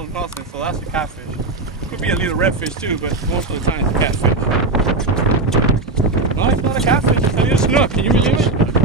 southern crossing, so that's a catfish. Could be a little redfish too, but most of the time it's a catfish. No, it's not a catfish, it's a little snook. Can you believe it?